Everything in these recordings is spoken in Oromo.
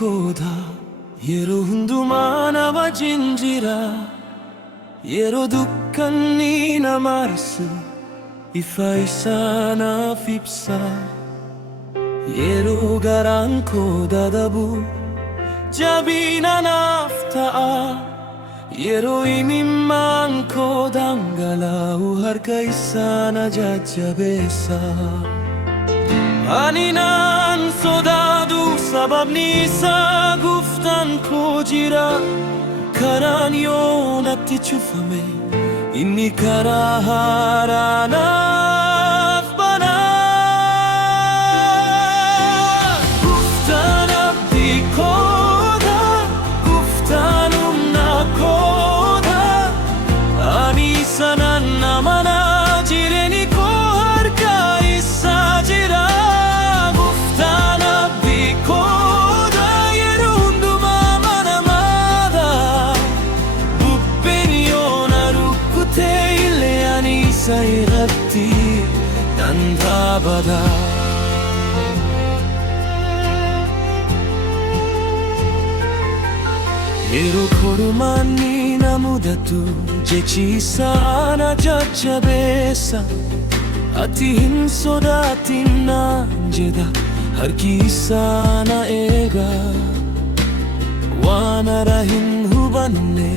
kooda yeroo hundumaa nama jinjira yeroo dukkanni nama marsu ifa isaa naaf ibsa yeroo garaan koo dadhabu jabina naaf ta'a yeroo imimmaan koo dhangala'u harka isaa na jajjabeessa. Ani nan sodaadhu sababni isaa gooftaan koo jira karaan yoo natti cufame inni karaa haaraa naaf bana. Gooftaan abdii kooda, gooftaan humna kooda, ani isa nan amana jireenya koo harka isaa jira. Irratti dandabada yeroo kormaanni na mudatu jechi isaa na jajjabeessa. Ati hin sodaatin naan jedha harki isaa na eega. Waan haaraa hin hubanne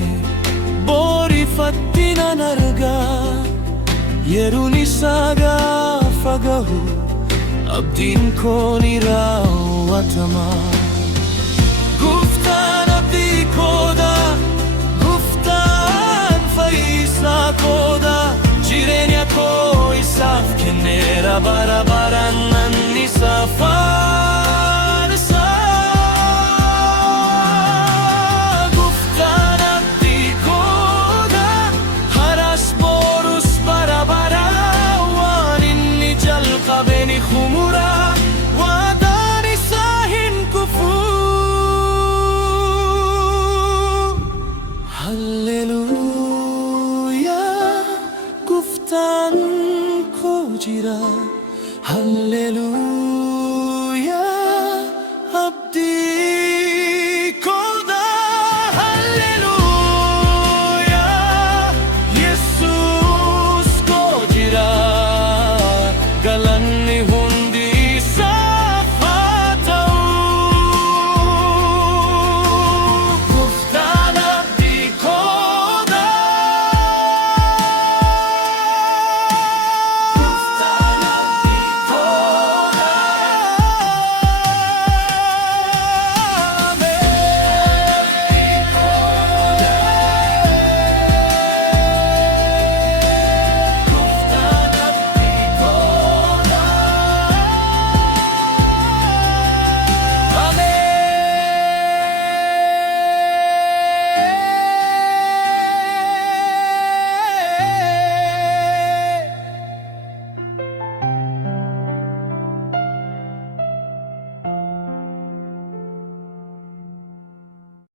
boorifatti nan arga. Yeroon isaa gaafa gahu abdiin koo ni raawwatama. Gooftaan abdii kooda, gooftaan fayyisaa kooda, jireenya koo isaaf kenneera bara